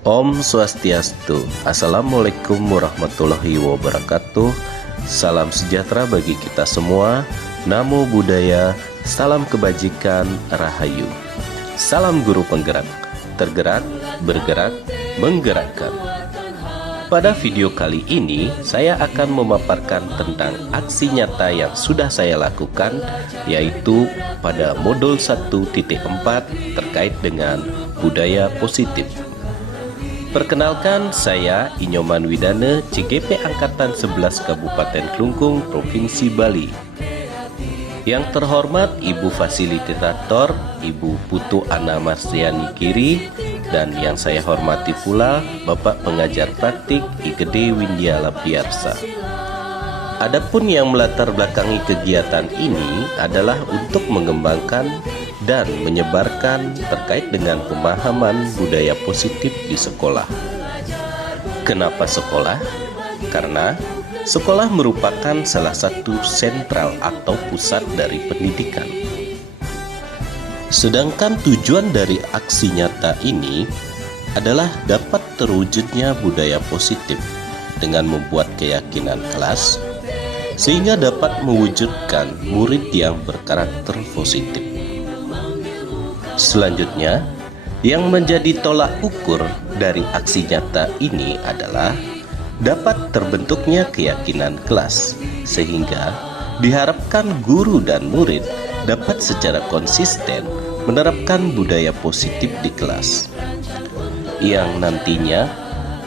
Om Swastiastu. Assalamualaikum warahmatullahi wabarakatuh. Salam sejahtera bagi kita semua. Namo Buddhaya, salam kebajikan, rahayu. Salam guru penggerak, tergerak, bergerak, menggerakkan. Pada video kali ini, saya akan memaparkan tentang aksi nyata yang sudah saya lakukan, yaitu pada modul 1.4 terkait dengan budaya positif. Perkenalkan, saya Inyoman Widane, CGP Angkatan 11 Kabupaten Klungkung, Provinsi Bali. Yang terhormat Ibu Fasilitator, Ibu Putu Ana Marsiani Giri, dan yang saya hormati pula Bapak Pengajar Praktik IGD Windia Lapiarsa. Adapun yang melatar belakangi kegiatan ini adalah untuk mengembangkan dan menyebarkan terkait dengan pemahaman budaya positif di sekolah. Kenapa sekolah? Karena sekolah merupakan salah satu sentral atau pusat dari pendidikan. Sedangkan tujuan dari aksi nyata ini adalah dapat terwujudnya budaya positif dengan membuat keyakinan kelas, sehingga dapat mewujudkan murid yang berkarakter positif. Selanjutnya, yang menjadi tolak ukur dari aksi nyata ini adalah dapat terbentuknya keyakinan kelas, sehingga diharapkan guru dan murid dapat secara konsisten menerapkan budaya positif di kelas, yang nantinya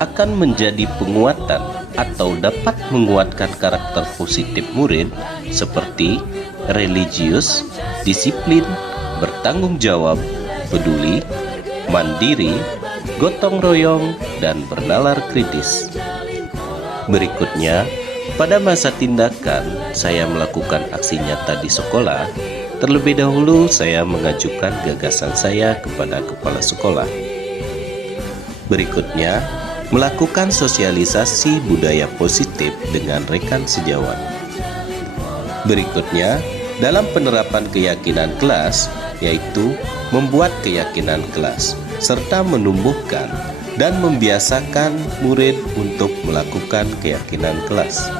akan menjadi penguatan atau dapat menguatkan karakter positif murid seperti religius, disiplin, bertanggung jawab, peduli, mandiri, gotong royong, dan bernalar kritis. Berikutnya, pada masa tindakan saya melakukan aksi nyata di sekolah. Terlebih dahulu saya mengajukan gagasan saya kepada kepala sekolah. Berikutnya, melakukan sosialisasi budaya positif dengan rekan sejawat. Berikutnya, dalam penerapan keyakinan kelas, yaitu membuat keyakinan kelas, serta menumbuhkan dan membiasakan murid untuk melakukan keyakinan kelas.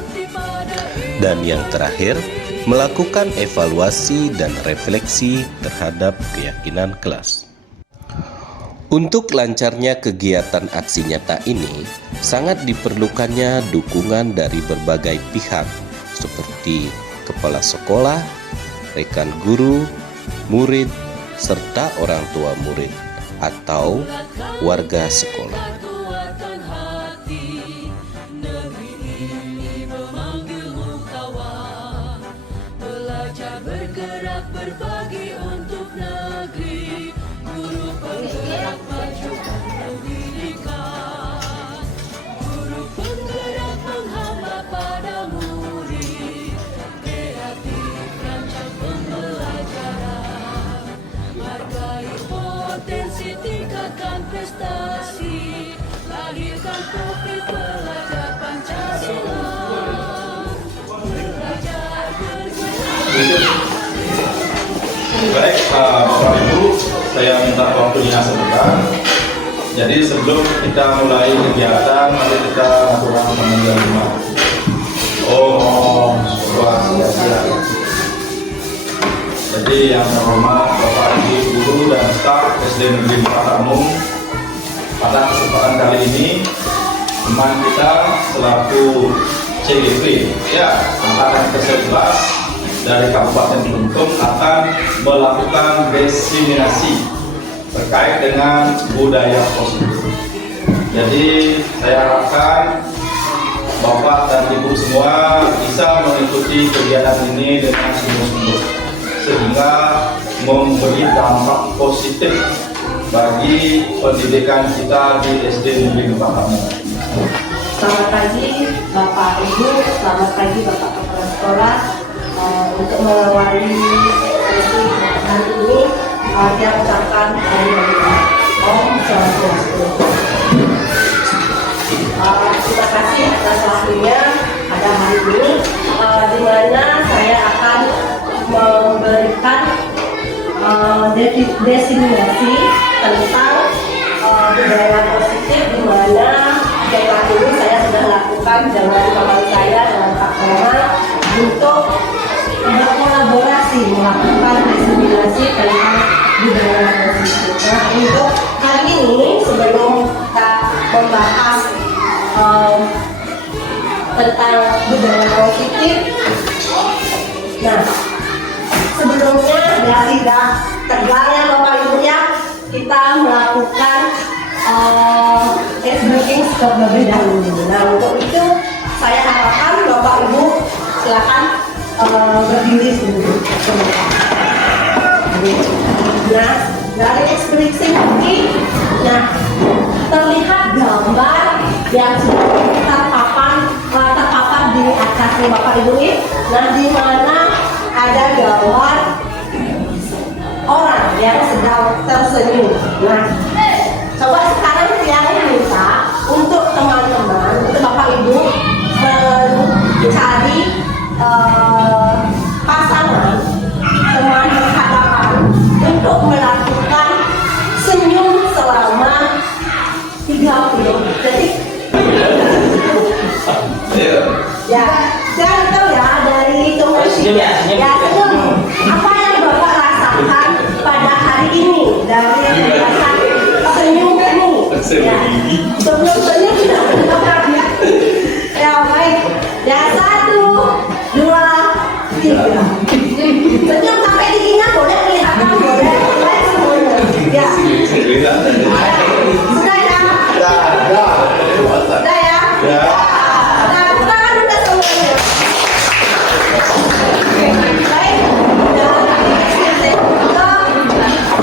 Dan yang terakhir, melakukan evaluasi dan refleksi terhadap keyakinan kelas. Untuk lancarnya kegiatan aksi nyata ini, sangat diperlukannya dukungan dari berbagai pihak, seperti kepala sekolah, rekan guru, murid, serta orang tua murid atau warga sekolah. Bergerak berbagi untuk negeri, guru penggerak maju pendidikan, guru penggerak menghamba pada murid, kreatif rancang pembelajaran, hargai potensi, tingkatkan prestasi, lahirkan profil pelajar Pancasila, belajar bergerak. Baik, Bapak Ibu, saya minta waktunya sebentar. Jadi sebelum kita mulai kegiatan, mari kita lakukan pengambilan lima. Oh, siap. Jadi yang terhormat Bapak Ibu guru dan staf SD Negeri Patamu, pada kesempatan kali ini teman kita selaku CGP angkatan ke-11 dari Kabupaten Klungkung akan melakukan diseminasi terkait dengan budaya positif. Jadi saya harapkan Bapak dan Ibu semua bisa mengikuti kegiatan ini dengan sungguh-sungguh, sehingga memberi dampak positif bagi pendidikan kita di SD Negeri Patamu. Selamat pagi Bapak Ibu, selamat pagi Bapak Kepala Sekolah. Untuk mengawali sesi hari ini, saya ucapkan Om Swastiastu. Terima kasih atas waktunya pada hari ini, di mana saya akan memberikan definisi tentang budaya positif lakukan dengan teman saya, dengan Pak Kemal, untuk berkolaborasi melakukan asimilasi tentang budaya positif. Nah, untuk hari ini sebelum kita membahas tentang budaya positif, nah sebelumnya ya tidak terbayang ya Bapak Ibu ya, kita melakukan breaking terlebih dahulu. Nah untuk itu saya harapkan Bapak Ibu silakan berdiri dulu. Nah dari experiencing ini, nah terlihat gambar yang sudah terpapar di atas Bapak Ibu ini. Nah di mana ada gambar orang yang sedang tersenyum. Nah coba sekarang saya minta untuk teman-teman, untuk Bapak Ibu mencari pasangan teman berhadapan untuk melakukan senyum selama 30 detik. Ya, jangan tahu ya dari hitungan ya senyum. Apa yang Bapak rasakan pada hari ini dari rasa senyum ini? Ya, sebelum senyum kita berdoa ya. Ya baik, ya 1, 2, 3. Senyum sampai giginya boleh kelihatan, boleh semuanya. Ya. Sudah ya? Sudah ya? Nah, tangan udah semuanya. Oke, baik.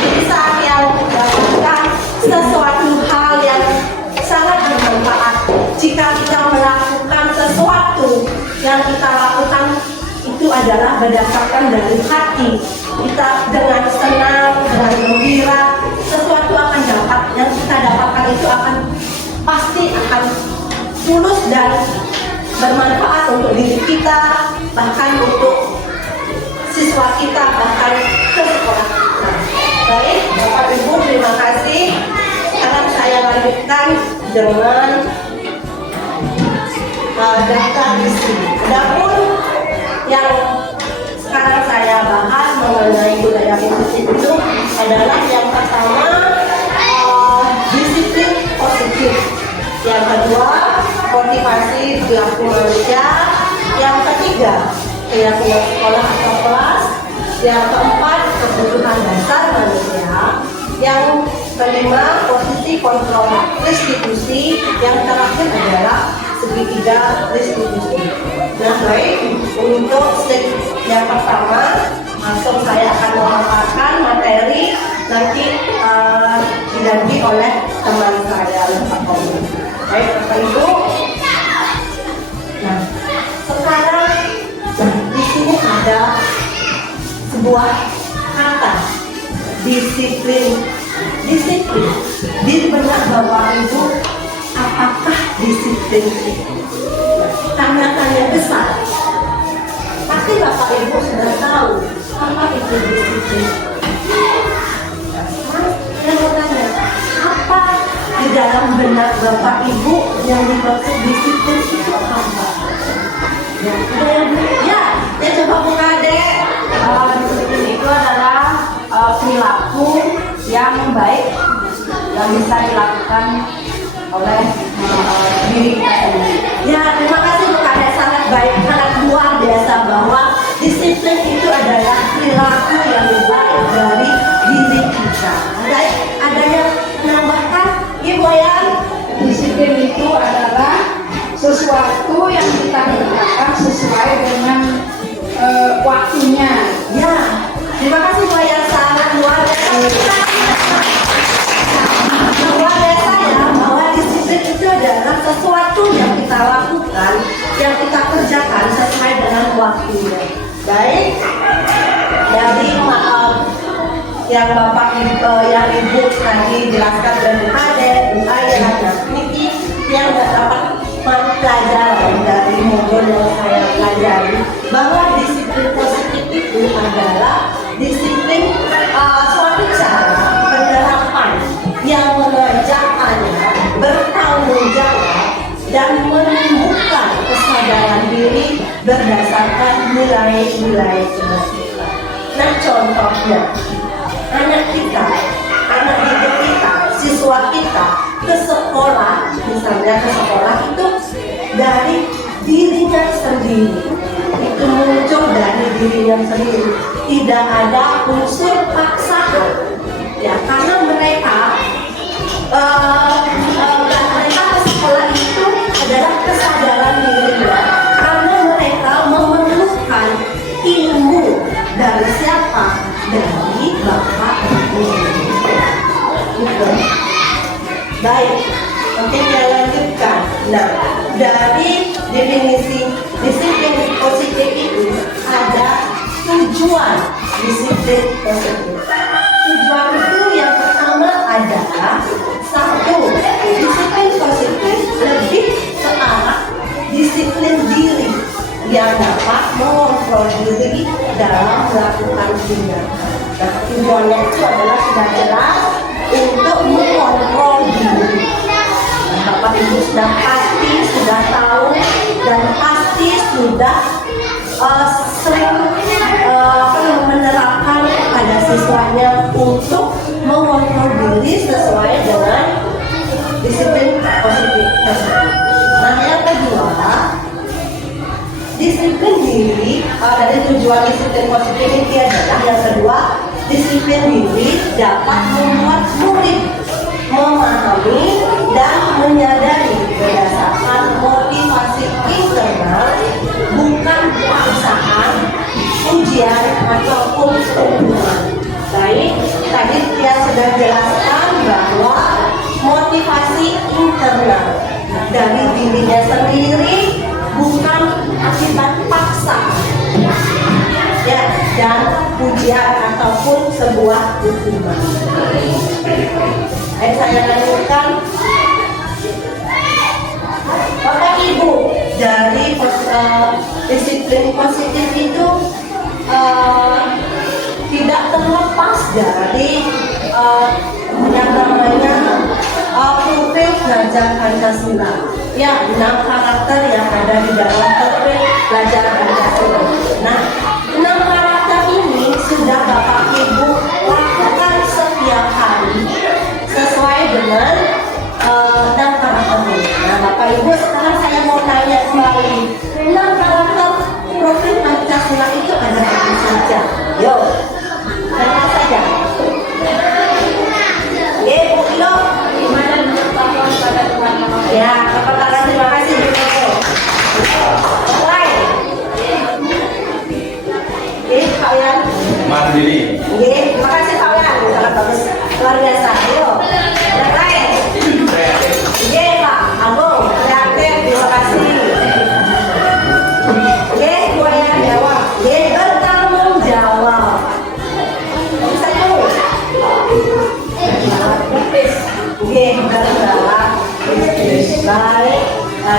Di saat yang melakukan sesuatu hal yang sangat bermanfaat, jika kita melakukan sesuatu yang kita lakukan itu adalah berdasarkan dari hati kita, dengan senang, dengan gembira, sesuatu akan dapat, yang kita dapatkan itu akan pasti akan tulus dan bermanfaat untuk diri kita, bahkan untuk siswa kita, bahkan ke sekolah kita. Baik, Bapak Ibu, terima kasih. Sekarang saya lanjutkan dengan daftar isi. Adapun yang sekarang saya bahas mengenai budaya positif itu adalah yang pertama disiplin positif, yang kedua motivasi perilaku manusia, yang ketiga keyakinan sekolah atau kelas, yang keempat kebutuhan dasar manusia, yang kelima posisi kontrol restitusi, yang terakhir adalah segitiga restitusi. Nah baik, untuk yang pertama langsung saya akan memaparkan materi, nanti didampingi oleh teman saya Pak Komi. Baik Bapak Ibu. Nah sekarang di sini ada sebuah kata disiplin. Disiplin di benak Bapak Ibu, apakah disiplin itu? Tanda tanya besar. Pasti Bapak Ibu sudah tahu apa itu disiplin. Saya mau tanya, apa di dalam benak Bapak Ibu yang dimaksud disiplin itu apa? Ya coba buka deh. Disiplin itu adalah perilaku yang baik yang bisa dilakukan oleh diri kita sendiri. Ya, terima kasih Bu Kades, sangat baik, sangat luar biasa bahwa disiplin itu adalah perilaku yang baik dari diri kita. Ada yang menambahkan, Ibu Yan? Disiplin itu adalah sesuatu yang kita kerjakan sesuai dengan waktunya. Ya, terima kasih Bu Yan, sangat luar biasa. Luar biasa ya, bahwa disiplin itu adalah sesuatu yang kita lakukan, yang kita kerjakan sesuai dengan waktunya. Baik, dari yang Bapak Ibu, yang Ibu tadi jelaskan dan Bu Kades, Bu Ayah, dan Niki yang dapat mempelajari dari modul yang saya pelajari, bahwa disiplin positif itu adalah disiplin suatu cara penerapan yang mengajarkannya bertanggung jawab dan menumbuhkan berdasarkan nilai-nilai kita. Nah, contohnya anak kita, anak didik kita, siswa kita ke sekolah, misalnya ke sekolah itu dari dirinya sendiri, itu muncul dari dirinya sendiri, tidak ada unsur paksaan, ya karena mereka ke sekolah itu adalah kesadaran dirinya, karena mereka memerlukan ilmu dari siapa? Dari Bapak Ibu. Gitu. Baik, oke kita lanjutkan. Nah, dari definisi disiplin positif itu ada tujuan disiplin positif. Tujuan itu yang pertama adalah satu, disiplin positif lebih ke arah disiplin diri yang dapat mengontrol diri dalam melakukan tindakan. Nah, tujuannya itu adalah sudah jelas untuk mengontrol diri. Nah, Bapak Ibu pasti sudah tahu dan pasti sudah sering menerapkan pada siswanya untuk mengontrol diri sesuai dengan disiplin positif tersebut. Nah, yang kedua, disiplin diri dari tujuan disiplin positif ini adalah yang kedua, disiplin diri dapat membuat murid memahami dan menyadari berdasarkan motivasi internal, bukan paksaan, ujian ataupun hukuman. Baik, tadi dia sudah jelaskan bahwa motivasi internal dari dirinya sendiri, bukan akibat paksa, ya, dan ujian ataupun sebuah hukuman. Saya lanjutkan. Bapak Ibu, dari disiplin positif itu tidak terlepas dari yang namanya profil belajar Pancasila. Ya, 6 karakter yang ada di dalam profil belajar Pancasila. Nah, 6 karakter ini sudah Bapak Ibu lakukan setiap hari sesuai dengan 6 karakter ini. Nah, Bapak Ibu, sekarang saya mau tanya kembali, 6 karakter profil Pancasila itu ada apa saja? Yo, apa saja? Bu Ilo, gimana menurut Bapak pada teman-teman? Ya, Bapak Taran, terima kasih. Lain. Pak Yan. Mandiri. Terima kasih Pak Yan, sangat bagus, luar biasa. Ayo, yang lain. Pak Agung, kreatif, terima kasih. Bu Yan jawab. Bertanggung jawab. Satu. Bergerak. Baik,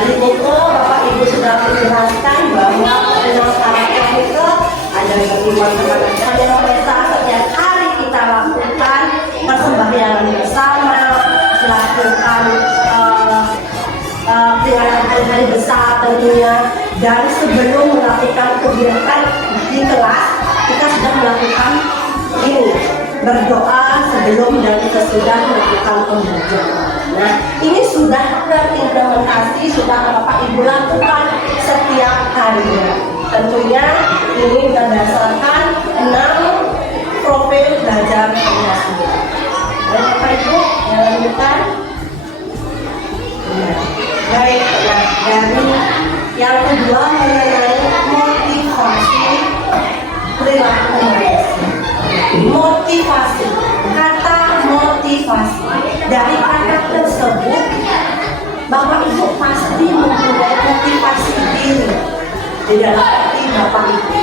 di buku Bapak Ibu sudah menjelaskan bahwa 6 karakter itu ada bagaimana desa setiap hari kita lakukan persembahyangan bersama, melakukan peringatan hari-hari besar tentunya, dan sebelum melakukan kegiatan di kelas kita sudah melakukan ini, berdoa sebelum dan sesudah melakukan pembelajaran. Nah, ini sudah terimplementasi, sudah Bapak Ibu lakukan setiap harinya. Tentunya ini berdasarkan 6 profil belajar Pancasila. Bapak Ibu, yang lanjutkan. Baik, nah, dari yang kedua mengenai motivasi perilaku manusia. Motivasi, kata motivasi, dari kata tersebut Bapak Ibu pasti mempunyai motivasi diri di dalam hati Bapak Ibu.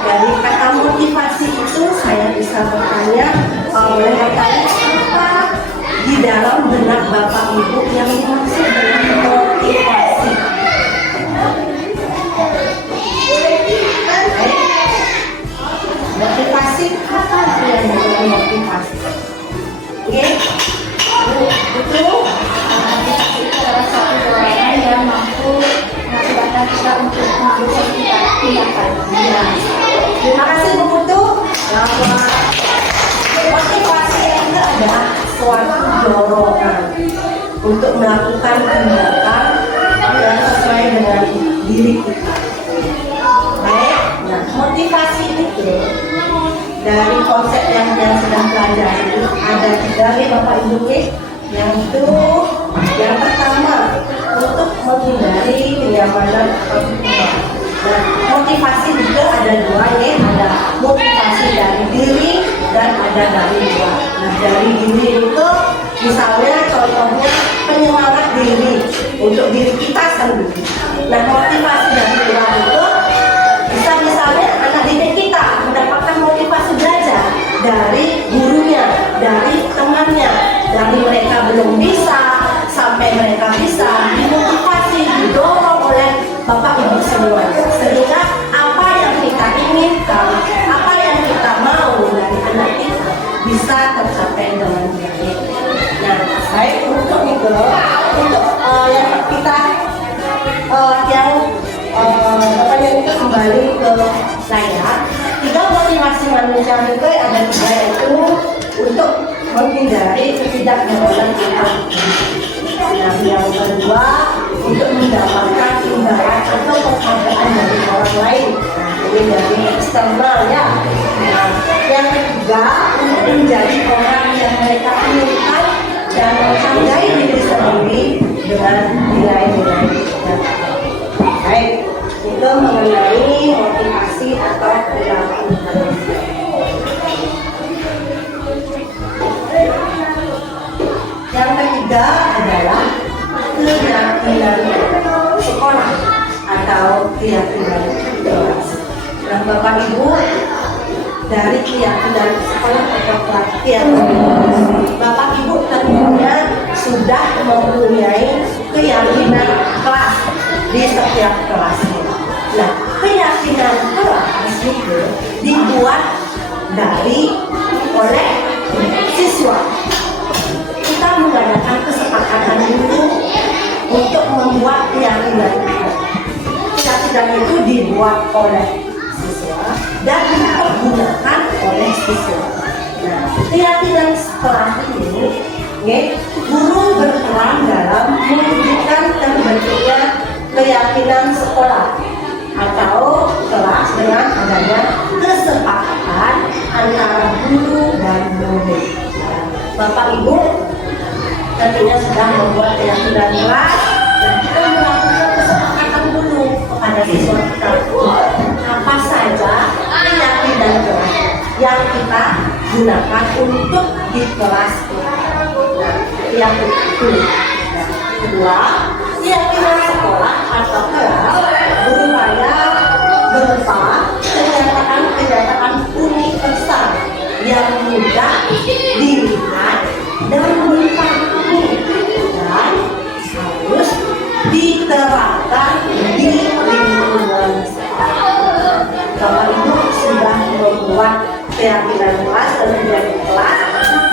Dari kata motivasi itu saya bisa bertanya oleh Bapak Ibu, apa di dalam benak Bapak Ibu yang dimaksud dengan motivasi? Motivasi apa yang disebut motivasi? Oke, Itu adalah satu dorongan yang mampu mengakibatkan kita untuk menghabiskan Ya. Terima kasih Bu Putu bahwa motivasi itu adalah suatu dorongan untuk melakukan tindakan yang sesuai dengan diri kita. Baik, nah motivasi itu dari konsep yang sedang pelajari ada 3 nih Bapak Ibu. Yang itu yang pertama untuk menghindari kenyamanan atau kekuatan. Nah, motivasi juga ada 2 ya, ada motivasi dari diri dan ada dari luar. Nah, dari diri itu misalnya contohnya penyemangat diri untuk diri kita sendiri. Nah, motivasi dari luar itu bisa misalnya anak didik kita mendapatkan motivasi belajar dari gurunya, dari temannya, dari mereka belum bisa sampai mereka bisa, dimotivasi, didorong oleh Bapak Ibu semua, sehingga apa yang kita inginkan, apa yang kita mau dari anak kita bisa tercapai dengan baik. Nah, baik untuk itu, untuk yang kita yang Bapaknya itu kembali ke layar. 3 motivasi manusia itu ada 3, yaitu untuk menghindari ketidaknyamanan kita. Nah, yang kedua untuk mendapatkan imbalan atau penghargaan dari orang lain. Nah, ini dari eksternal ya. Nah, yang ketiga untuk menjadi orang yang mereka inginkan dan menghargai diri sendiri dengan nilai-nilai yang baik. Itu mengenai motivasi atau perilaku manusia. Yang ketiga adalah keyakinan sekolah atau keyakinan kelas. Nah, Bapak Ibu, dari keyakinan sekolah atau keyakinan Bapak Ibu tentunya sudah mempunyai keyakinan kelas di setiap kelas. Nah, keyakinan kelas itu dibuat oleh siswa. Kita mengadakan kesepakatan dulu untuk membuat keyakinan itu. Keyakinan itu dibuat oleh siswa dan dipergunakan oleh siswa. Nah, keyakinan sekolah ini, guru berperan dalam mewujudkan terbentuknya keyakinan sekolah atau kelas dengan adanya kesepakatan antara guru dan murid. Bapak Ibu tentunya sudah membuat keyakinan kelas dan kita melakukan kesepakatan dulu kepada siswa kita apa saja keyakinan kelas yang kita gunakan untuk di kelas kita. Yang itu. Kedua, keyakinan sekolah atau kelas berupa kenyataan universal yang mudah dilihat dan dipahami dan harus diterapkan di lingkungan sekolah. Bapak Ibu sudah membuat keyakinan kelas dan menjadi kelas.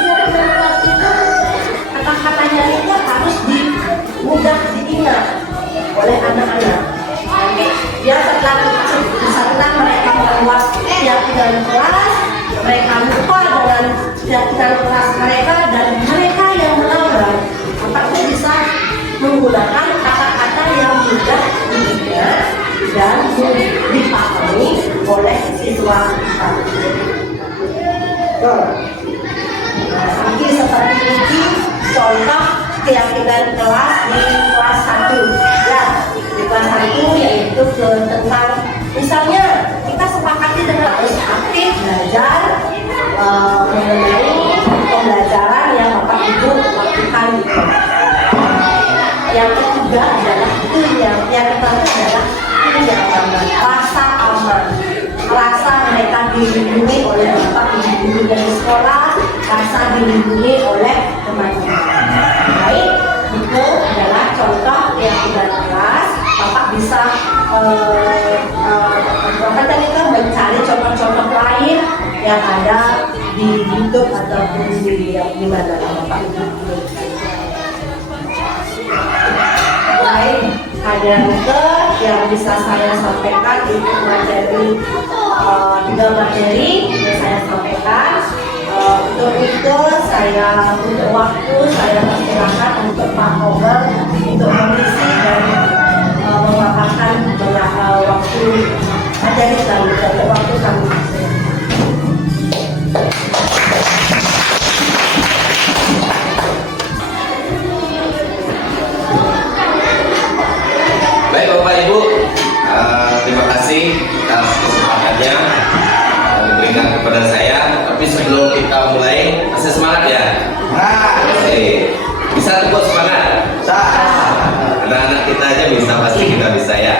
Keyakinan kelas itu kata-katanya itu harus mudah diingat oleh anak-anak. Ya, setelah mereka membuat keyakinan kelas, mereka lupa dengan keyakinan kelas mereka dan mereka yang melanggar, apakah bisa menggunakan kata-kata yang mudah diingat dan dipahami oleh siswa kita. Nanti seperti ini contoh keyakinan kelas di kelas 1 ya. Di kelas 1 yaitu tentang misalnya kita sepakati dengan harus aktif belajar mengenai pembelajaran yang Bapak Ibu lakukan. Yang ketiga adalah yang pertama adalah kenyamanan, rasa aman, rasa mereka dilindungi oleh Bapak Ibu guru dari sekolah, rasa dilindungi oleh teman-teman. Baik, itu adalah contoh keyakinan kelas. Bapak bisa mencari contoh-contoh lain yang ada di YouTube ataupun di mana Bapak Ibu. Baik, ada yang bisa saya sampaikan itu materi 3 materi yang saya sampaikan. Untuk itu saya untuk waktu saya persilakan untuk Pak Kober untuk mengisi dan memaparkan waktu materi kami untuk waktu kami. Baik Bapak Ibu, terima kasih atas kesempatannya diberikan kepada saya. Tapi sebelum kita mulai, masih semangat ya? Oke. Bisa tepuk semangat? Anak-anak kita aja bisa, pasti kita bisa ya.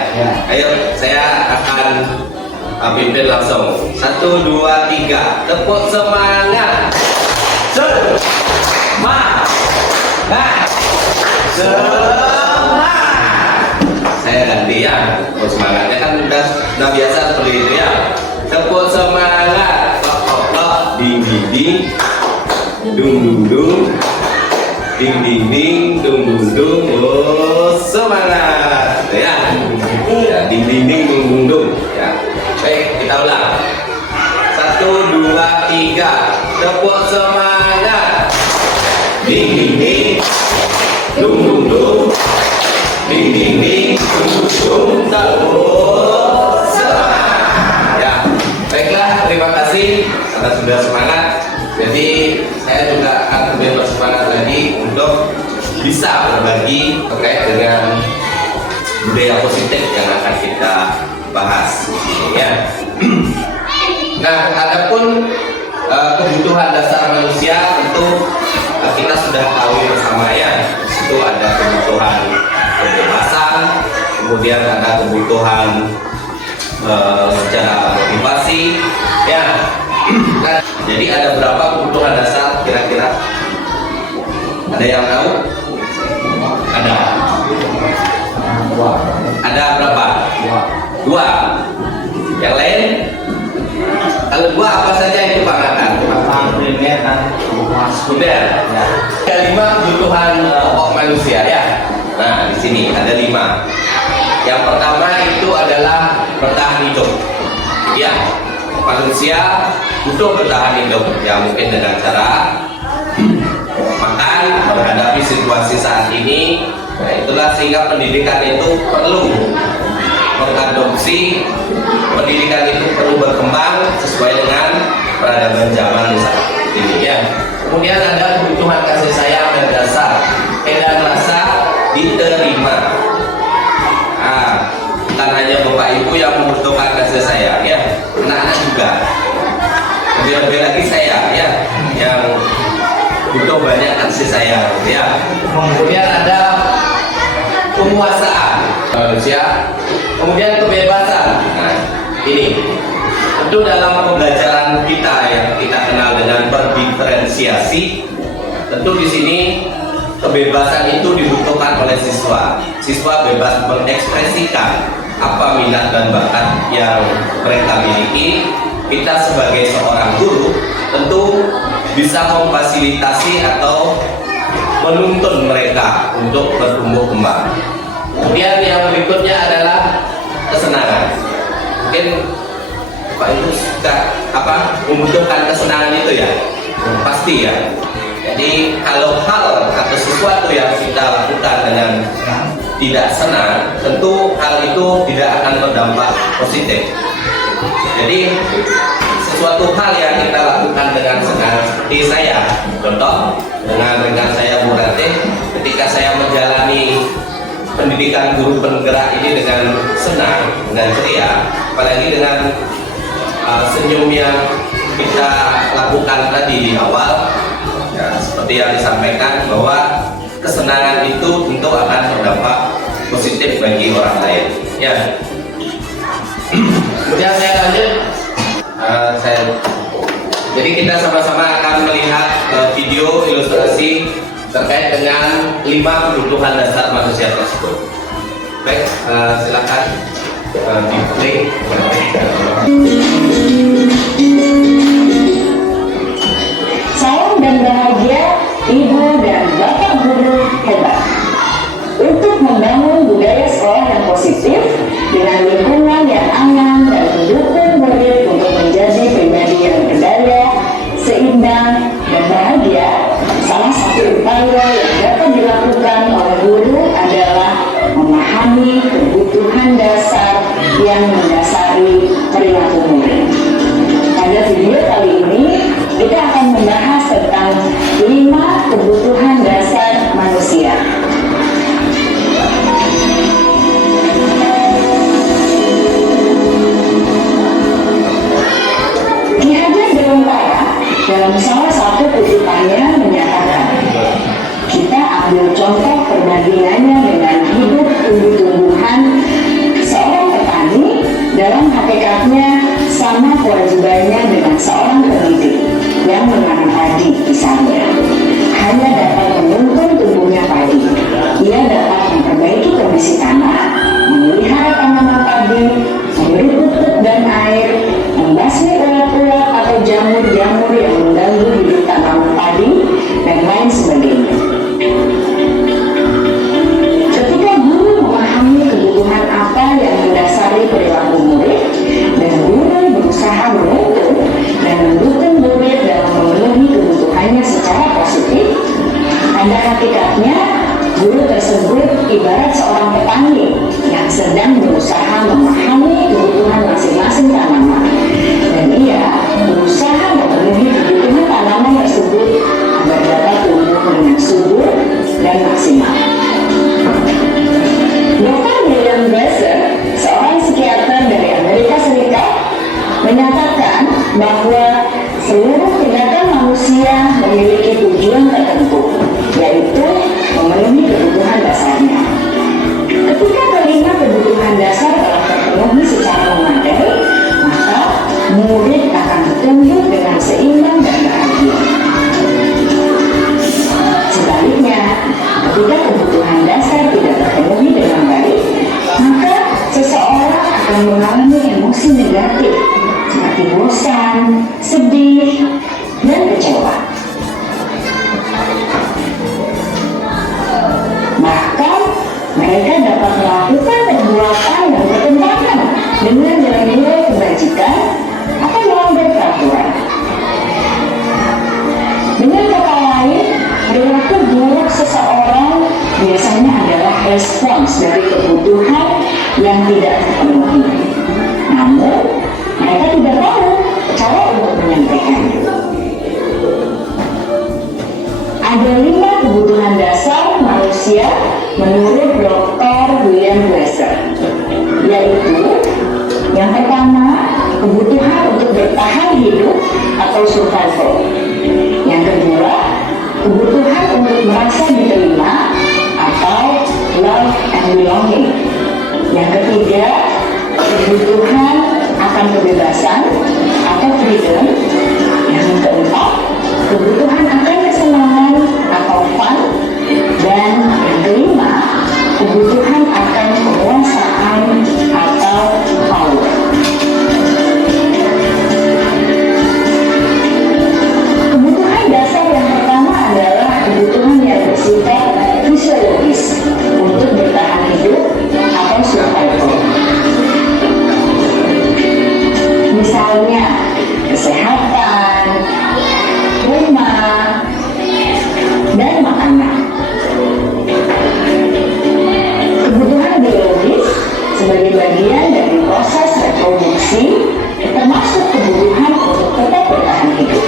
Ayo, saya akan pimpin langsung. 1, 2, 3, tepuk semangat. Semangat. Saya ganti ya, tepuk semangatnya kan udah biasa seperti itu ya. Tepuk semangat, klok, ding ding ding, dung dung dung, ding ding ding, dung dung dung. Oh, semangat, ya. Ding ding ding, dung dung dung. Ya. Baik, kita ulang. 1, 2, 3, tepuk semangat. Ding ding ding, dung dung dung, ding ding ding, dung dung dung. Semangat. Ya, baiklah, terima kasih atas sudah semangat. Jadi saya juga akan lebih bersemangat lagi untuk bisa berbagi terkait dengan budaya positif yang akan kita bahas, ya. Nah, adapun kebutuhan dasar manusia tentu kita sudah tahu bersama ya. Itu ada kebutuhan kebebasan, kemudian ada kebutuhan secara motivasi, ya. Nah, jadi ada berapa kebutuhan dasar kira-kira? Ada yang tahu? Ada. Ada berapa? 2. Yang lain? Kalau 2 apa saja itu Pak Nathan? Sudah. Ada 5 kebutuhan pokok manusia ya. Nah, di sini ada 5. Yang pertama itu adalah bertahan hidup. Ya, manusia butuh bertahan hidup. Ya, mungkin dengan cara makan, menghadapi situasi saat ini. Nah, itulah sehingga pendidikan itu perlu mengadopsi, pendidikan itu perlu berkembang sesuai dengan peradaban zaman saat ini ya. Kemudian ada kebutuhan kasih sayang dan dasar, dan rasa diterima. Nah, bukan hanya Bapak Ibu yang membutuhkan kasih sayang ya, anak-anak juga. Lebih-lebih lagi saya ya, yang butuh banyak kasih sayang ya. Kemudian ada penguasaan manusia, kemudian kebebasan. Nah, ini tentu dalam pembelajaran kita yang kita kenal dengan berdiferensiasi, tentu di sini kebebasan itu dibutuhkan oleh siswa. Siswa bebas mengekspresikan apa minat dan bakat yang mereka miliki. Kita sebagai seorang guru tentu bisa memfasilitasi atau menuntun mereka untuk bertumbuh kembang. Kemudian yang berikutnya adalah kesenangan. Mungkin Pak Ibu suka membutuhkan kesenangan itu ya, pasti ya. Jadi kalau hal atau sesuatu yang kita lakukan dengan tidak senang, tentu hal itu tidak akan berdampak positif. Jadi sesuatu hal yang kita lakukan dengan senang, seperti saya, contoh dengan rekan saya Bu Ratih, ketika saya menjalani pendidikan guru penggerak ini dengan senang, dengan ceria, apalagi dengan senyum yang kita lakukan tadi di awal, ya, seperti yang disampaikan bahwa kesenangan itu tentu akan berdampak positif bagi orang lain. Ya. Kemudian saya lanjut. Jadi kita sama-sama akan melihat video ilustrasi terkait dengan 5 kebutuhan dasar manusia tersebut. Baik, silakan di play. Sayang dan bahagia ibu dan bapak guru hebat. Untuk membangun budaya sekolah yang positif, contoh perbandingannya dengan hidup tumbuh-tumbuhan, seorang petani dalam hakikatnya sama kewajibannya dengan seorang pendidik yang menanam padi misalnya. Hanya dapat menuntun tumbuhnya padi. Ia dapat memperbaiki kondisi tanah, memelihara tanaman padi, memberi pupuk dan air, membasmi ulat-ulat atau jamur-jamur yang mengganggu hidup tanaman padi, dan lain sebagainya. Ketika guru memahami kebutuhan apa yang mendasari perilaku murid, dan guru berusaha menuntun dan mendukung murid dalam memenuhi kebutuhannya secara positif, pada hakikatnya guru tersebut ibarat seorang petani yang sedang berusaha memahami kebutuhan masing-masing tanaman, dan ia berusaha memenuhi kebutuhan tanaman tersebut agar dapat tumbuh dengan subur dan maksimal. Dr. William Glasser, seorang psikiater dari Amerika Serikat, menyatakan bahwa seluruh tindakan manusia memiliki tujuan tertentu, yaitu memenuhi kebutuhan dasarnya. Ketika kelima kebutuhan dasar telah terpenuhi secara memadai, maka murid akan tumbuh dengan seimbang dan bahagia. Sebaliknya, ketika kebutuhan dasar tidak terpenuhi dengan baik, maka seseorang akan mengalami emosi negatif seperti bosan, sedih, dan kecewa. Bahkan mereka dapat melakukan perbuatan yang bertentangan dengan nilai-nilai kebajikan atau melanggar peraturan. Dengan kata lain, perilaku buruk seseorang biasanya adalah respons dari kebutuhan yang tidak terpenuhi. Namun, mereka tidak tahu cara untuk menyampaikannya. Ada 5 kebutuhan dasar manusia menurut Dr. William Glasser, yaitu yang pertama, kebutuhan untuk bertahan hidup atau survival. Yang kedua, kebutuhan untuk merasa diterima atau love and belonging. Yang ketiga, kebutuhan akan kebebasan atau freedom. Yang keempat, kebutuhan akan kesenangan atau fun. Dan yang kelima, kebutuhan akan kekuasaan atau power. Kebutuhan dasar yang pertama adalah kebutuhan yang bersifat fisiologis untuk bertahan hidup atau survival. Misalnya, kesehatan, rumah, dan makanan. Kebutuhan biologis sebagai bagian dari proses reproduksi termasuk kebutuhan untuk tetap bertahan hidup.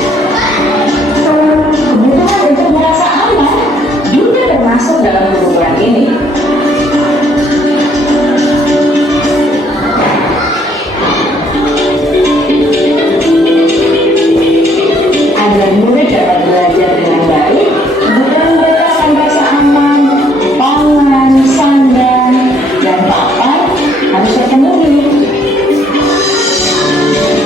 Kebutuhan untuk merasa aman juga termasuk dalam kebutuhan ini. Agar murid dapat belajar dengan baik, kebutuhan mereka akan rasa aman, pangan, sandang, dan papan harus terpenuhi.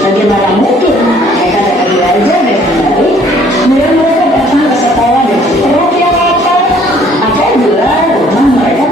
Bagaimana mungkin mereka dapat belajar dengan baik kemudian mereka datang ke sekolah dengan perut yang lapar apabila rumah mereka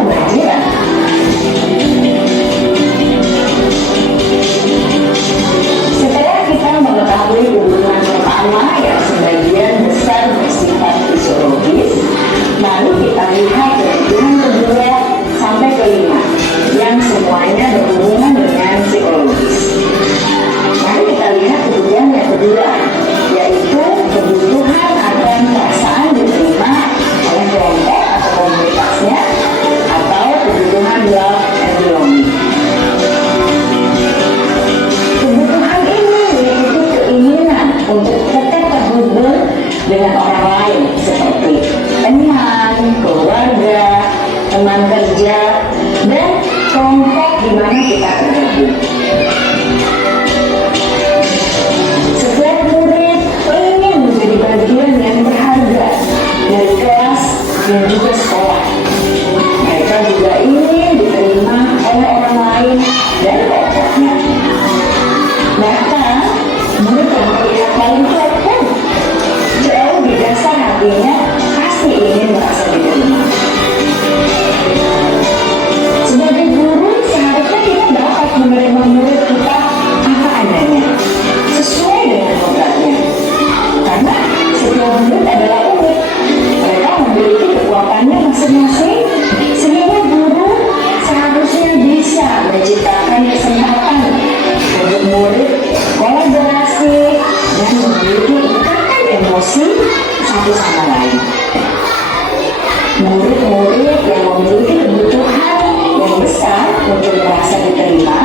murid-murid yang memiliki kebutuhan yang besar untuk merasa diterima,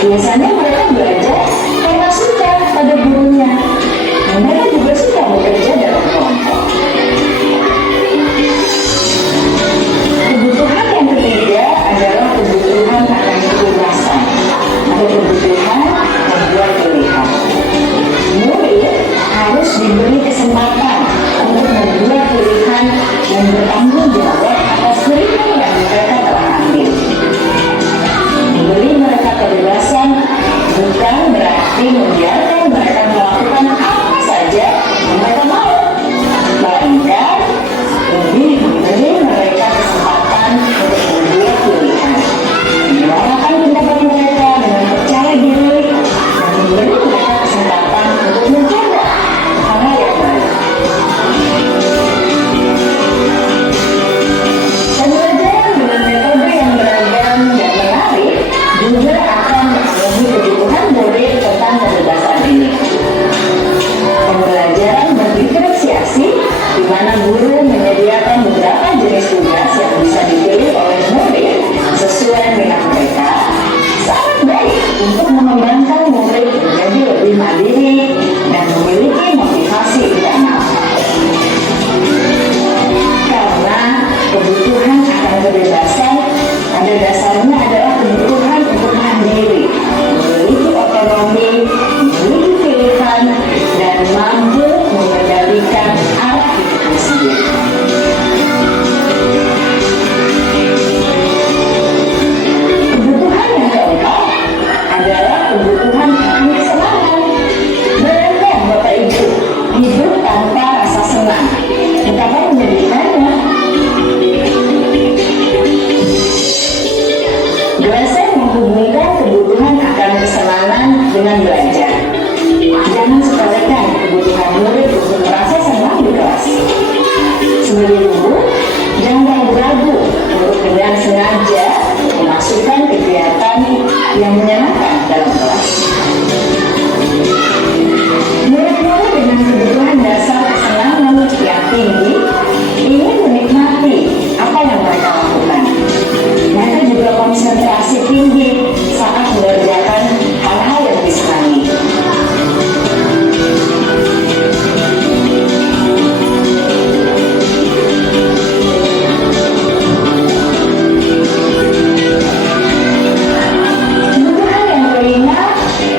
biasanya mereka belajar karena suka pada gurunya. Mereka juga suka bekerja dalam kelompok. Kebutuhan yang ketiga adalah kebutuhan akan kebebasan atau kebutuhan membuat pilihan. Murid harus diberi kesempatan untuk membuat pilihan dan bertanggung jawab atas pilihan yang mereka telah ambil. Memberi mereka kebebasan bukan berarti membiarkan mereka melakukan apa saja yang mereka mau, melainkan lebih memberi mereka kesempatan untuk membuat pilihan, menyuarakan pendapat mereka dengan percaya diri, dan memberi mereka kesempatan untuk mencoba hal-hal yang baru. Pembelajaran dengan metode yang beragam dan menarik juga akan memenuhi kebutuhan murid tentang kebebasan ini. Pembelajaran berdiferensiasi, di mana guru menyediakan beberapa jenis tugas yang bisa dipilih oleh murid sesuai minat mereka, sangat baik untuk mengembangkan murid menjadi lebih mandiri dan memiliki motivasi internal. Karena kebutuhan akan kebebasan pada dasarnya adalah kebutuhan untuk mandiri, memiliki otonomi, memiliki pilihan, dan mampu mengendalikan arah hidupnya sendiri. Kebutuhan yang keempat adalah kebutuhan akan kesenangan. Benar Bapak Ibu, hidup tanpa rasa senang, betapa menyedihkannya. Glasser menghubungkan kebutuhan akan kesenangan dengan belajar. Jangan sepelekan kebutuhan murid untuk merasa senang di kelas. Sebagai guru, jangan ragu-ragu untuk dengan sengaja memasukkan kegiatan yang menyenangkan dalam kelas. Murid-murid dengan kebutuhan dasar kesenangan yang tinggi ingin menikmati apa yang mereka lakukan. Mereka juga konsentrasi tinggi saat mengerjakan hal-hal yang disenangi. Kebutuhan yang kelima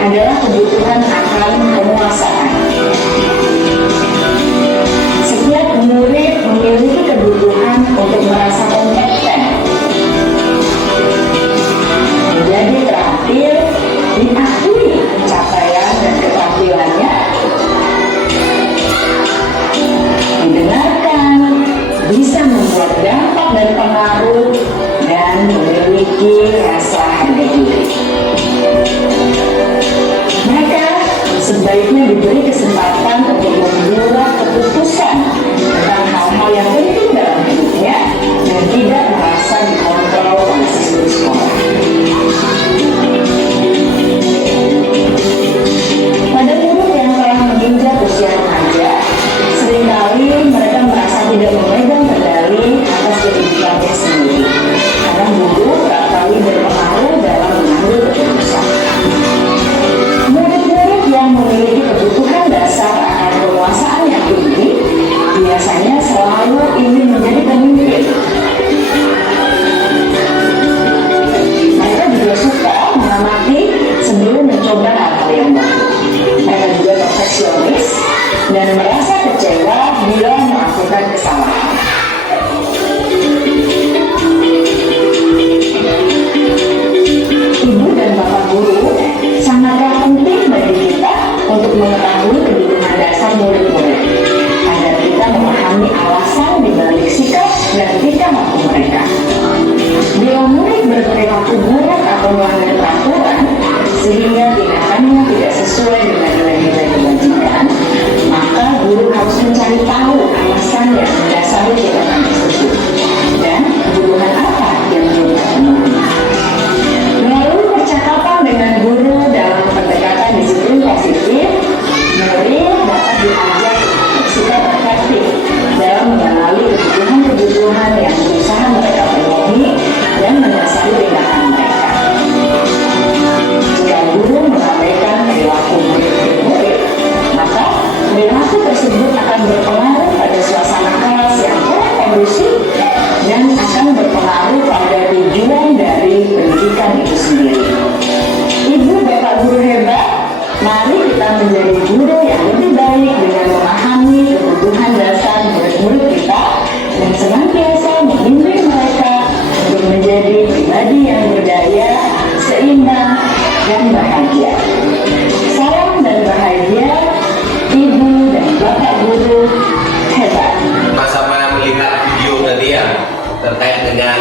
adalah kebutuhan akan penguasaan. Setiap murid memiliki kebutuhan untuk merasa kompeten, menjadi terampil, diakui pencapaian dan keterampilannya, didengarkan, bisa membuat dampak dan pengaruh, dan memiliki rasa harga diri. Mereka sebaiknya diberi kesempatan untuk membuat keputusan tentang hal-hal yang penting dalam hidupnya dan tidak merasa dikontrol oleh guru sekolah. Pada murid yang telah menginjak usia remaja, seringkali mereka merasa tidak memegang kendali atas kehidupannya sendiri, karena guru kerap kali berpengaruh dalam mengambil keputusan. Murid-murid yang memiliki kebutuhan dasar akan penguasaan yang tinggi biasanya selalu ingin menjadi pemimpin. Mereka juga suka mengamati sebelum mencoba hal-hal yang baru. Mereka juga perfeksionis dan merasa kecewa bila melakukan kesalahan. Ibu dan Bapak guru sangatlah penting bagi kita untuk mengetahui kebutuhan dasar murid-murid, agar kita memahami alasan dibalik sikap dan tingkah laku mereka. Bila murid berperilaku buruk atau melanggar peraturan sehingga tindakannya tidak sesuai dengan nilai yang dibagikan, maka guru harus mencari tahu alasan yang mendasari tindakan tersebut dan kebutuhan apa yang belum terpenuhi. Melalui percakapan dengan guru dalam pendekatan disiplin positif, murid dapat diajak sikap efektif dalam mengenali kebutuhan-kebutuhan yang fisik dan akan berpengaruh pada tujuan dari pendidikan itu sendiri. Ibu bapak guru hebat, mari kita menjadi guru yang lebih baik dengan memahami kebutuhan dasar murid-murid kita dan senantiasa membimbing mereka untuk menjadi pribadi yang berdaya, seimbang, dan bahagia. Salam dan bahagia, Ibu dan Bapak Guru hebat. Sama-sama melihat video tadi ya terkait dengan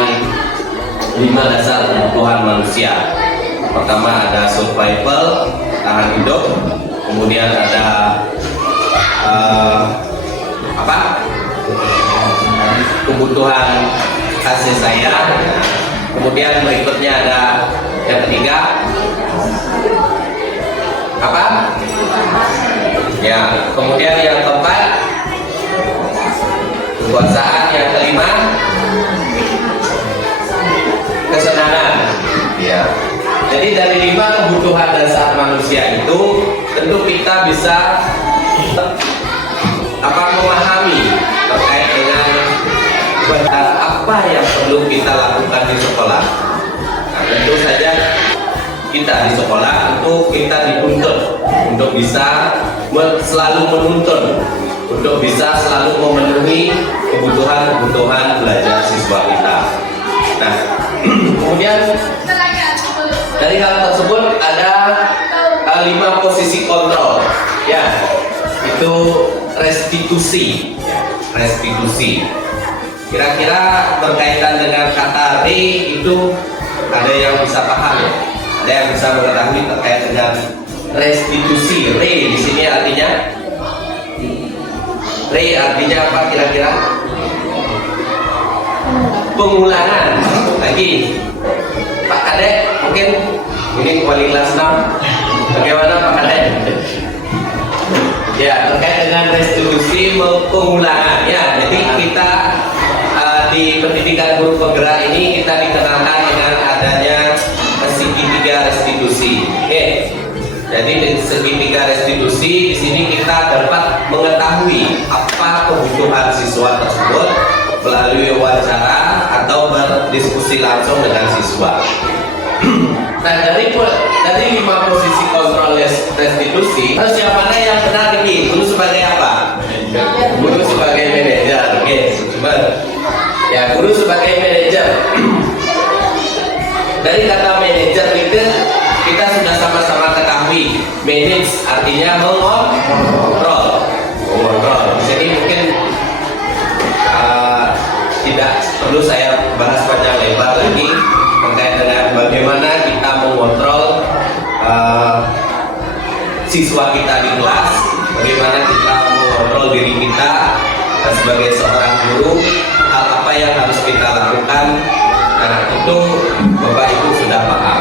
5 dasar kebutuhan manusia. Pertama ada survival, tahan hidup, kemudian ada kebutuhan kasih sayang, kemudian berikutnya ada yang ketiga ya, kemudian yang keempat kekuasaan, yang kelima kesenangan ya. Jadi dari 5 kebutuhan dasar manusia itu tentu kita bisa memahami terkait dengan apa yang perlu kita lakukan di sekolah. Nah, tentu saja kita di sekolah untuk kita dituntut untuk bisa selalu menuntun, untuk bisa selalu memenuhi kebutuhan belajar siswa kita. Nah, kemudian dari hal tersebut ada 5 posisi kontrol ya, itu restitusi ya, restitusi. Kira-kira berkaitan dengan kata re itu ada yang bisa paham ya? Ada yang bisa mengetahui terkait dengan restitusi. Re di sini artinya apa kira-kira? Pengulangan lagi. Pak Kadek mungkin ini wali kelas 6. Bagaimana Pak Kadek? Ya, terkait dengan restitusi pengulangan ya. Jadi kita di pendidikan guru penggerak ini kita dikenalkan dengan adanya segitiga restitusi. Oke. Jadi dari segitiga restitusi di sini kita dapat mengetahui apa kebutuhan siswa tersebut melalui wawancara atau berdiskusi langsung dengan siswa. Nah, dari 5 posisi kontrol restitusi, terus yang mana yang benar ini? Guru sebagai apa? Guru sebagai manajer. Oke, ya, guru sebagai manajer. Dari kata manajer itu kita sudah sama-sama ketahui, manage artinya mengontrol. Jadi mungkin tidak perlu saya bahas panjang lebar lagi terkait dengan bagaimana kita mengontrol siswa kita di kelas, bagaimana kita mengontrol diri kita sebagai seorang guru, hal apa yang harus kita lakukan. Nah, itu Bapak Ibu sudah paham.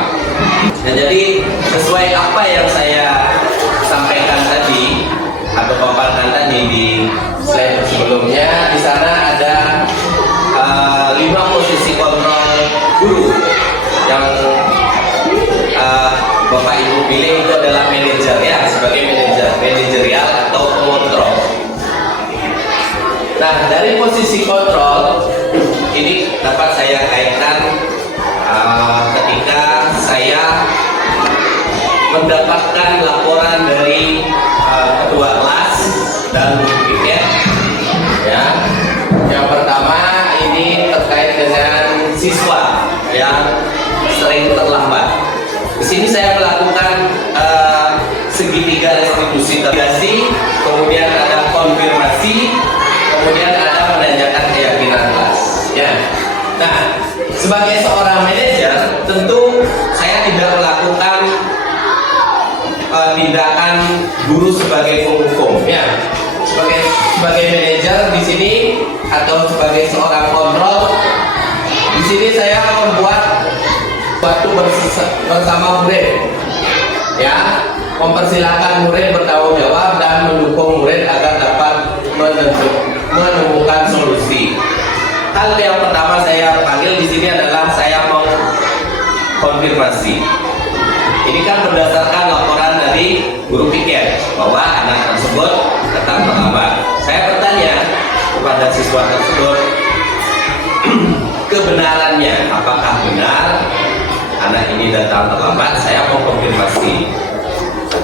Nah, jadi sesuai apa yang saya sampaikan tadi atau paparkan tadi di slide sebelumnya, di sana ada 5 posisi kontrol guru yang Bapak Ibu pilih itu adalah manajer ya, sebagai manajerial atau pengontrol. Nah, dari posisi kontrol ini dapat saya kaitkan ketika saya mendapatkan laporan dari ketua kelas dan guru piket ya. Yang pertama ini terkait dengan siswa yang sering terlambat. Di sini saya melakukan segitiga restitusi tergasi, kemudian ada konfirmasi, kemudian ada menanyakan keyakinan kelas. Ya. Nah, sebagai seorang manajer, tentu saya tidak melakukan tindakan guru sebagai penghukum. Ya. Sebagai manajer di sini atau sebagai seorang kontrol, di sini saya membuat waktu bersama murid, ya, mempersilahkan murid bertanggung jawab dan mendukung murid agar dapat menemukan solusi. Hal yang pertama saya panggil di sini adalah saya mau konfirmasi. Ini kan berdasarkan laporan dari guru piket bahwa anak tersebut tetap terlambat. Saya bertanya kepada siswa tersebut, apakah benar anak ini datang terlambat? Saya mau konfirmasi.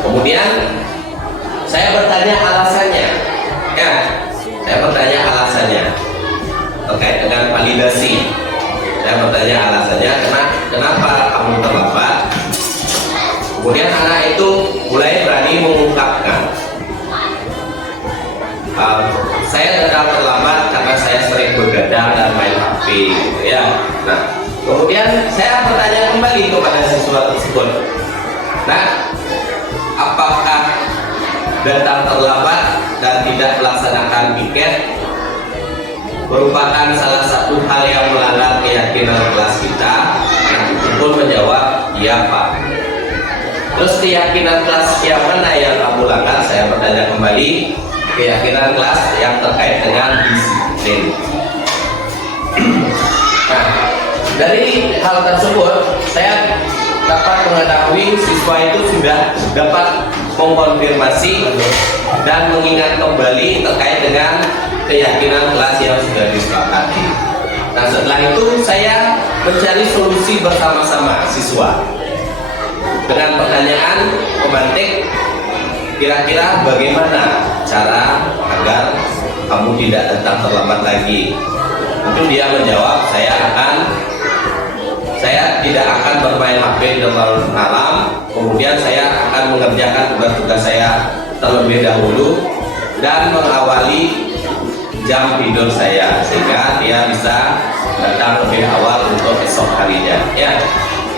Kemudian saya bertanya alasannya, ya, saya bertanya alasannya terkait dengan validasi. Saya bertanya alasannya, kenapa kamu terlambat? Kemudian anak itu mulai berani mengungkapkan, saya datang terlambat karena saya sering begadang dan main HP, gitu ya. Nah, kemudian saya bertanya kembali kepada siswa tersebut, nah, apakah datang terlambat dan tidak melaksanakan piket merupakan salah satu hal yang melanggar keyakinan kelas kita? Nah, itu pun menjawab, iya Pak. Terus keyakinan kelas yang mana yang kamu langgar? Saya bertanya kembali, keyakinan kelas yang terkait dengan disiplin. Nah, dari hal tersebut saya dapat mengetahui siswa itu sudah dapat mengkonfirmasi dan mengingat kembali terkait dengan keyakinan kelas yang sudah disepakati. Nah, setelah itu saya mencari solusi bersama-sama siswa dengan pertanyaan pemantik, kira-kira bagaimana cara agar kamu tidak datang terlambat lagi? Itu dia menjawab, saya tidak akan bermain HP terlalu malam, kemudian saya akan mengerjakan tugas-tugas saya terlebih dahulu dan mengawali jam tidur saya sehingga dia bisa datang lebih awal untuk esok harinya, ya.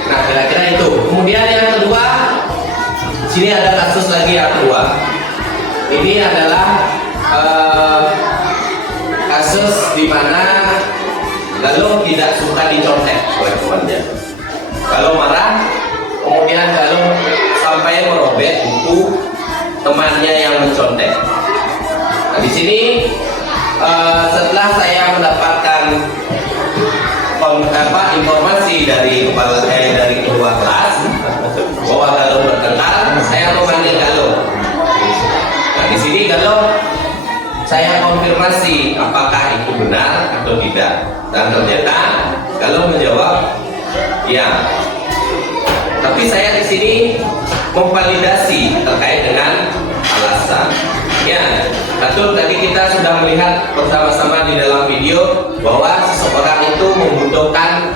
Nah, kira-kira itu. Kemudian yang kedua, sini ada kasus lagi yang kedua. Ini adalah kasus di mana Galung tidak suka dicontek oleh temannya. Galung marah, kemudian Galung sampai merobek buku temannya yang mencontek. Nah, di sini setelah saya mendapatkan informasi dari dari ketua kelas bahwa Galung bertengkar, saya memanggil Galung. Nah, di sini Galung saya konfirmasi apakah itu benar atau tidak, dan ternyata Galung menjawab ya. Tapi saya di sini memvalidasi terkait dengan alasan. Ya, betul, tadi kita sudah melihat bersama-sama di dalam video bahwa seseorang itu membutuhkan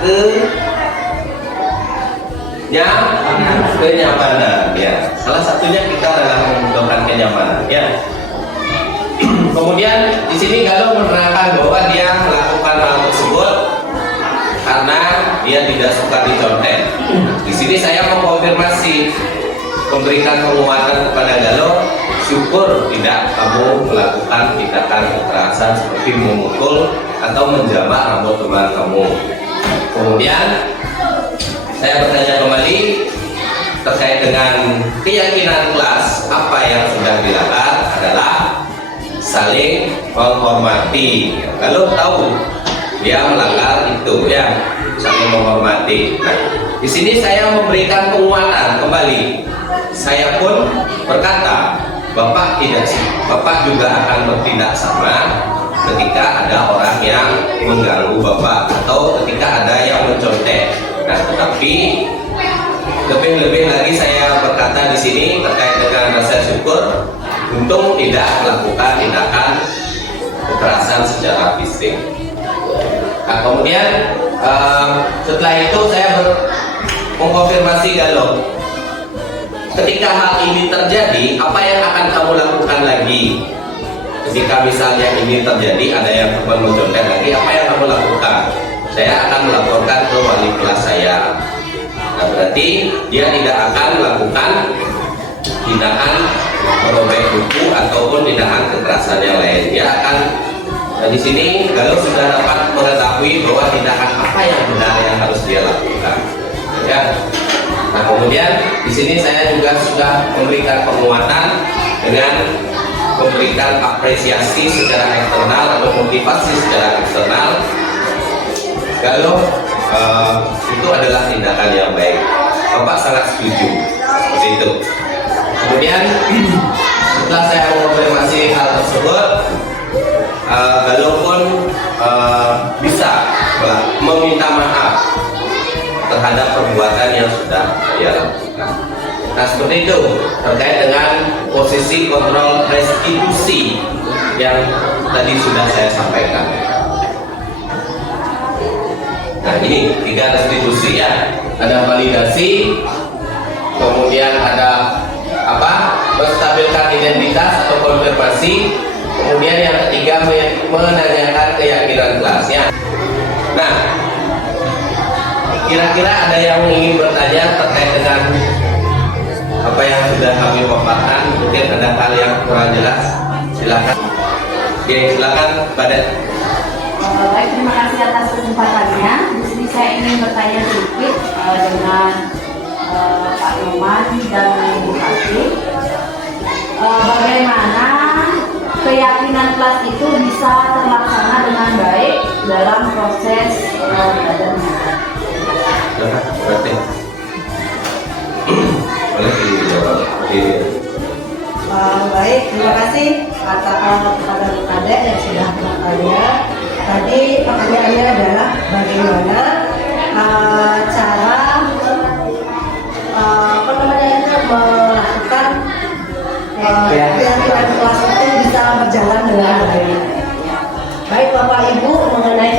kenyamanan. Ya, salah satunya kita adalah membutuhkan kenyamanan. Ya. Kemudian di sini Galung menerangkan bahwa dia melakukan hal tersebut karena dia tidak suka dicontek. Di sini saya mengkonfirmasi, memberikan penguatan kepada Galung, syukur tidak kamu melakukan tindakan kekerasan seperti memukul atau menjamak rambut teman kamu. Kemudian saya bertanya kembali terkait dengan keyakinan kelas, apa yang sudah dilanggar adalah saling menghormati. Kalau tahu dia melanggar itu, ya, saling menghormati. Nah, di sini saya memberikan penguatan kembali. Saya pun berkata, Bapak juga akan bertindak sama ketika ada orang yang mengganggu Bapak atau ketika ada yang mencontek. Nah, tetapi lebih lagi saya berkata di sini terkait dengan rasa syukur, untung tidak melakukan tindakan kekerasan secara fisik. Nah, kemudian setelah itu saya mengkonfirmasi Galung, ketika hal ini terjadi, apa yang akan kamu lakukan lagi? Ketika misalnya ini terjadi, ada yang teman mencontek lagi, apa yang kamu lakukan? Saya akan melaporkan ke wali kelas saya. Nah, berarti dia tidak akan melakukan tindakan merobek buku ataupun tindakan kekerasan yang lain. Dia akan, di sini Galung sudah dapat mengetahui bahwa tindakan apa yang benar yang harus dia lakukan. Ya. Nah, kemudian di sini saya juga sudah memberikan penguatan dengan memberikan apresiasi secara eksternal atau motivasi secara eksternal. Galung itu adalah tindakan yang baik. Bapak sangat setuju seperti itu. Kemudian setelah saya mengonfirmasi hal tersebut, Galung pun bisa meminta maaf terhadap perbuatan yang sudah dia lakukan. Nah, seperti itu terkait dengan posisi kontrol restitusi yang tadi sudah saya sampaikan. Nah, ini 3 restitusi ya. Ada validasi, kemudian ada menstabilkan identitas atau konfirmasi, kemudian yang ketiga menanyakan keyakinan kelasnya. Nah, kira-kira ada yang ingin bertanya terkait dengan apa yang sudah kami paparkan? Mungkin ada hal yang kurang jelas, silakan. Oke, silakan pada. Baik, terima kasih atas kesempatannya. Di sini saya ingin bertanya sedikit dengan Pak Nyoman dan Ibu Kasih. Bagaimana keyakinan kelas itu bisa terlaksana dengan baik dalam proses belajar mengajar? Boleh dijawab. Baik, terima kasih atas kepada adik yang sudah bertanya. Tadi pertanyaannya adalah bagaimana cara melakukan keyakinan kelas itu bisa berjalan dengan baik. Baik Bapak Ibu, mengenai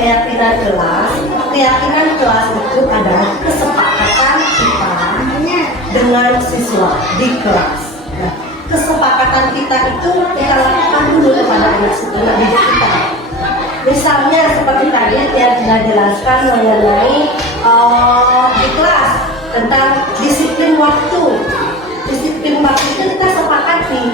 keyakinan kelas itu adalah kesepakatan kita dengan siswa di kelas. Nah, kesepakatan kita itu kita lakukan dulu kepada anak didik kita. Misalnya seperti tadi yang sudah jelaskan mengenai di kelas tentang disiplin waktu. Disiplin waktu itu kita sepakati.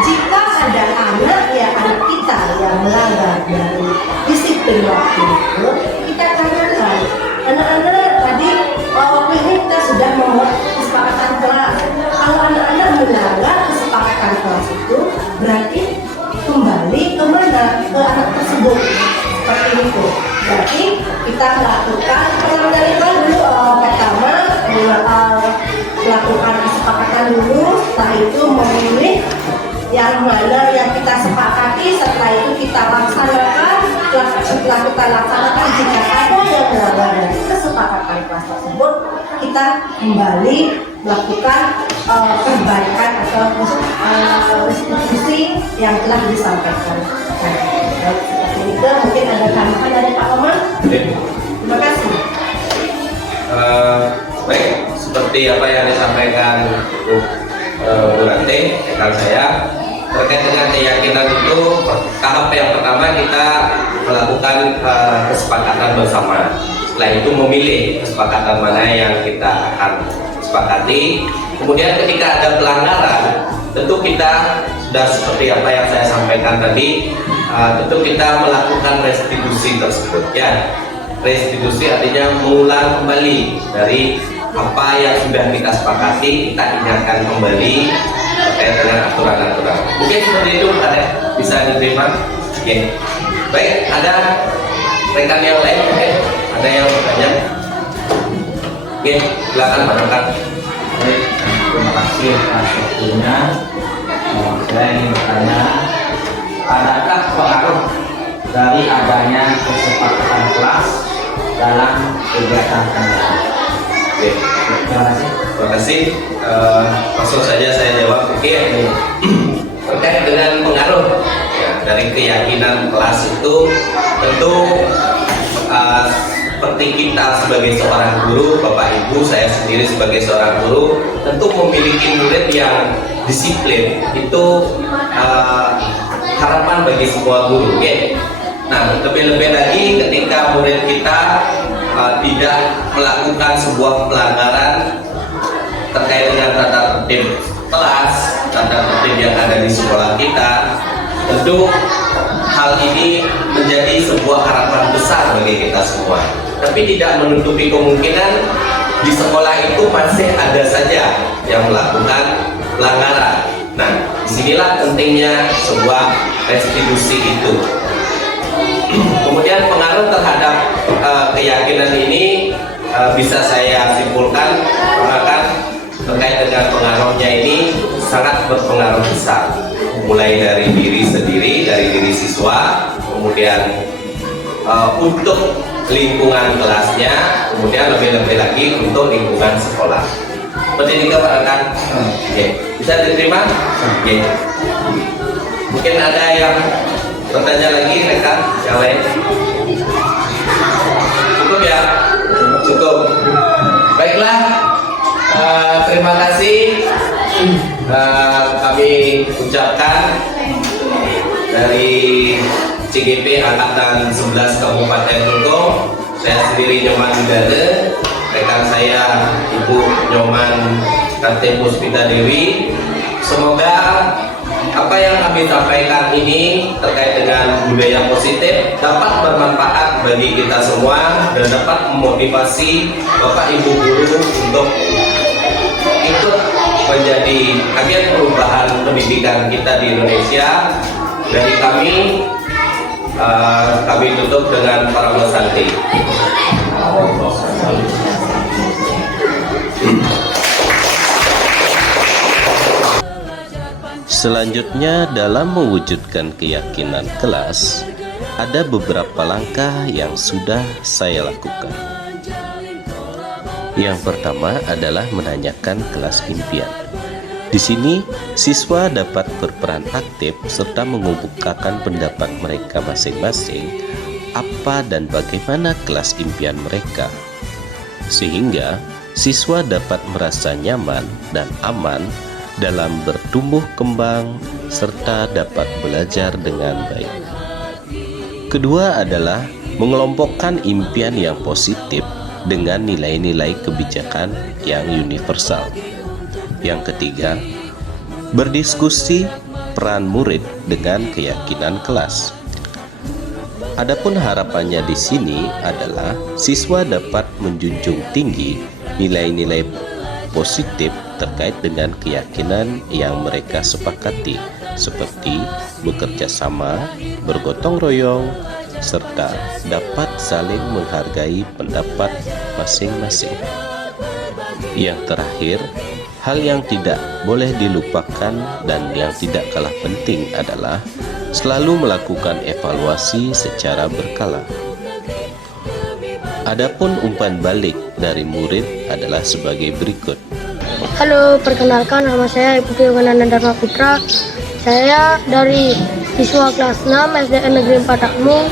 Jika ada anak kita yang melanggar dari disiplin waktu itu, kita tanyakan, anak-anak tadi waktu ini kita sudah membuat kesepakatan kelas. Kalau anak-anak melanggar kesepakatan kelas itu, berarti kembali kemana ke anak tersebut, seperti itu. Berarti kita melakukan pelanggaran dulu pertama melakukan kesepakatan dulu, setelah itu memilih yang mana yang kita sepakati, setelah itu kita laksanakan. Setelah kita laksanakan, jika ada yang melanggar dari kesepakatan kelas tersebut, kita kembali melakukan perbaikan atau restitusi yang telah disampaikan. Nah, seperti itu mungkin ada tambahan dari Pak Omar. Terima kasih. Baik, seperti apa yang disampaikan Bu Ranti, rekan saya, terkait dengan keyakinan itu, tahap yang pertama kita melakukan kesepakatan bersama. Setelah itu memilih kesepakatan mana yang kita akan sepakati. Kemudian ketika ada pelanggaran, tentu kita sudah seperti apa yang saya sampaikan tadi, tentu kita melakukan restitusi tersebut ya. Restitusi artinya mengulang kembali dari apa yang sudah kita sepakati, kita ingatkan kembali terkait dengan aturan-aturan. Mungkin seperti itu bisa diterima. Oke. Baik, ada rekan yang lain? Oke. Ada yang bertanya? Oke, silakan Pak Rekan. Baik, terima kasih atas waktunya. Saya ingin bertanya, adakah pengaruh dari adanya kesepakatan kelas dalam kegiatan pendidikan? Oke, terima kasih. Terima kasih. Langsung saja saya jawab. Oke. Terkait dengan pengaruh ya, dari keyakinan kelas itu, tentu seperti kita sebagai seorang guru, Bapak Ibu, saya sendiri sebagai seorang guru, tentu memiliki murid yang disiplin. Itu harapan bagi semua guru. Okay? Nah, lebih-lebih lagi ketika murid kita tidak melakukan sebuah pelanggaran terkait dengan tata tertib kelas, tata tertib yang ada di sekolah kita, tentu hal ini menjadi sebuah harapan besar bagi kita semua. Tapi tidak menutupi kemungkinan di sekolah itu masih ada saja yang melakukan pelanggaran. Nah, disinilah pentingnya sebuah restitusi itu. Kemudian pengaruh terhadap keyakinan ini bisa saya simpulkan, terkait dengan pengaruhnya ini sangat berpengaruh besar, mulai dari diri sendiri, dari diri siswa, kemudian untuk lingkungan kelasnya, kemudian lebih-lebih lagi untuk lingkungan sekolah. Seperti itu Pak Rekan. Bisa diterima? Mungkin ada yang bertanya lagi rekan yang lain? Cukup ya? Cukup. Baiklah, terima kasih kami ucapkan dari CGP Angkatan 11 Kabupaten Klungkung. Saya sendiri Nyoman Widana, rekan saya Ibu Nyoman Kante Puspita Dewi. Semoga apa yang kami sampaikan ini terkait dengan budaya positif dapat bermanfaat bagi kita semua dan dapat memotivasi Bapak Ibu guru untuk ikut menjadi agen perubahan pendidikan kita di Indonesia. Dari kami tutup dengan Parama Santi. Selanjutnya, dalam mewujudkan keyakinan kelas, ada beberapa langkah yang sudah saya lakukan. Yang pertama adalah menanyakan kelas impian. Di sini, siswa dapat berperan aktif serta mengemukakan pendapat mereka masing-masing apa dan bagaimana kelas impian mereka, sehingga siswa dapat merasa nyaman dan aman dalam bertumbuh kembang serta dapat belajar dengan baik. Kedua adalah mengelompokkan impian yang positif dengan nilai-nilai kebijakan yang universal. Yang ketiga, berdiskusi peran murid dengan keyakinan kelas. Adapun harapannya di sini adalah siswa dapat menjunjung tinggi nilai-nilai positif terkait dengan keyakinan yang mereka sepakati, seperti bekerja sama, bergotong royong, serta dapat saling menghargai pendapat masing-masing. Yang terakhir, hal yang tidak boleh dilupakan dan yang tidak kalah penting adalah selalu melakukan evaluasi secara berkala. Adapun umpan balik dari murid adalah sebagai berikut. Halo, perkenalkan nama saya Ibu Yogananda Dharma Putra. Saya dari siswa kelas 6 SDN Negeri 4 Takmung.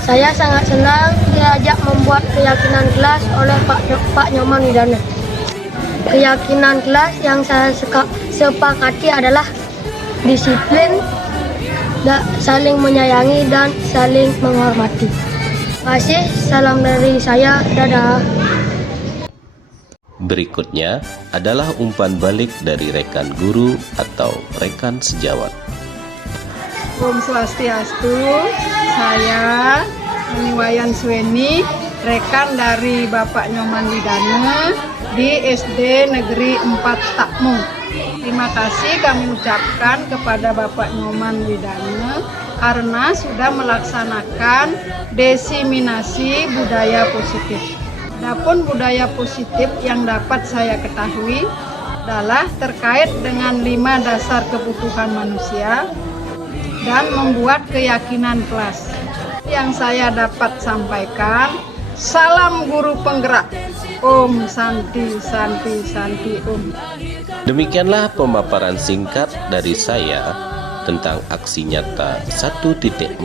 Saya sangat senang diajak membuat keyakinan kelas oleh Pak Nyoman Widana. Keyakinan kelas yang saya sepakati adalah disiplin, saling menyayangi, dan saling menghormati. Terima kasih, salam dari saya, dadah. Berikutnya adalah umpan balik dari rekan guru atau rekan sejawat. Om Swastiastu, saya Niwayan Suweni, rekan dari Bapak Nyoman Widana di SD Negeri 4 Takmung. Terima kasih kami ucapkan kepada Bapak Nyoman Widana karena sudah melaksanakan diseminasi budaya positif. Adapun budaya positif yang dapat saya ketahui adalah terkait dengan 5 dasar kebutuhan manusia dan membuat keyakinan kelas. Yang saya dapat sampaikan, salam guru penggerak. Om Santi Santi Santi Om. Demikianlah pemaparan singkat dari saya tentang aksi nyata 1.4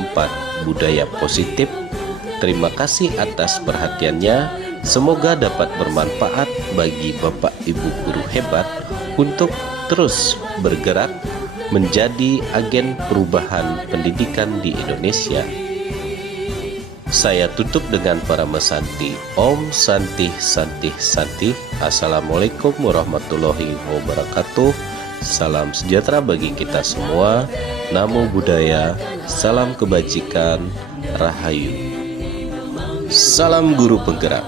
budaya positif. Terima kasih atas perhatiannya. Semoga dapat bermanfaat bagi Bapak Ibu guru hebat untuk terus bergerak menjadi agen perubahan pendidikan di Indonesia. Saya tutup dengan Parama Santi. Om Santi Santi Santi. Assalamualaikum warahmatullahi wabarakatuh. Salam sejahtera bagi kita semua. Namo Buddhaya. Salam kebajikan. Rahayu. Salam guru penggerak.